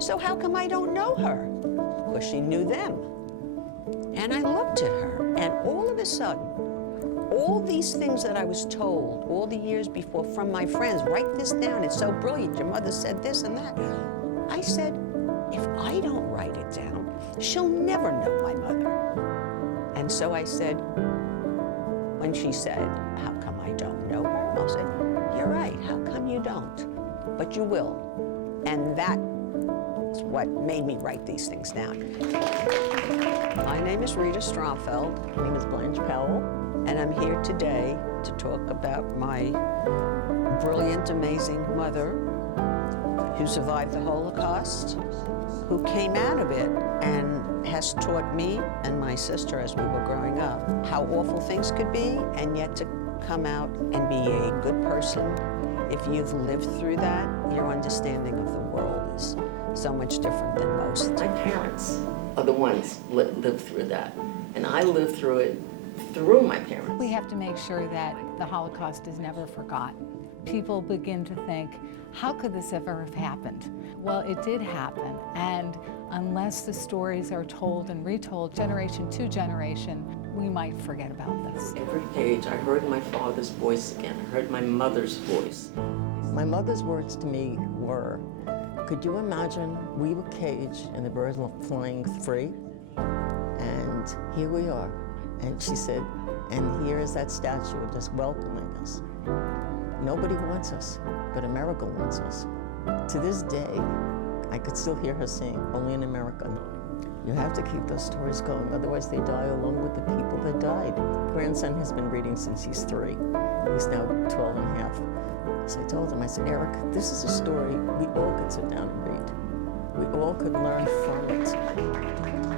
so how come I don't know her? Because she knew them. And I looked at her, and all of a sudden, all these things that I was told all the years before from my friends, write this down, it's so brilliant, your mother said this and that. I said, if I don't write it down, she'll never know my mother. And so I said, when she said, how come I don't know her? I'll say, you're right, how come you don't? But you will. And that is what made me write these things down. My name is Rita Stromfeld. My name is Blanche Powell. And I'm here today to talk about my brilliant, amazing mother who survived the Holocaust, who came out of it and has taught me and my sister as we were growing up how awful things could be, and yet to come out and be a good person. If you've lived through that, your understanding of the world is so much different than most. My parents are the ones lived through that, and I lived through it through my parents. We have to make sure that the Holocaust is never forgotten. People begin to think, how could this ever have happened? Well, it did happen, and unless the stories are told and retold generation to generation, we might forget about this. Every page, I heard my father's voice again. I heard my mother's voice. My mother's words to me were, could you imagine we were caged and the birds were flying free? And here we are. And she said, and here is that statue just welcoming us. Nobody wants us, but America wants us. To this day, I could still hear her saying, only in America. You have to keep those stories going, otherwise they die along with the people that died. Grandson has been reading since he's 3. He's now 12 and a half. So I told him, I said, Eric, this is a story we all could sit down and read. We all could learn from it.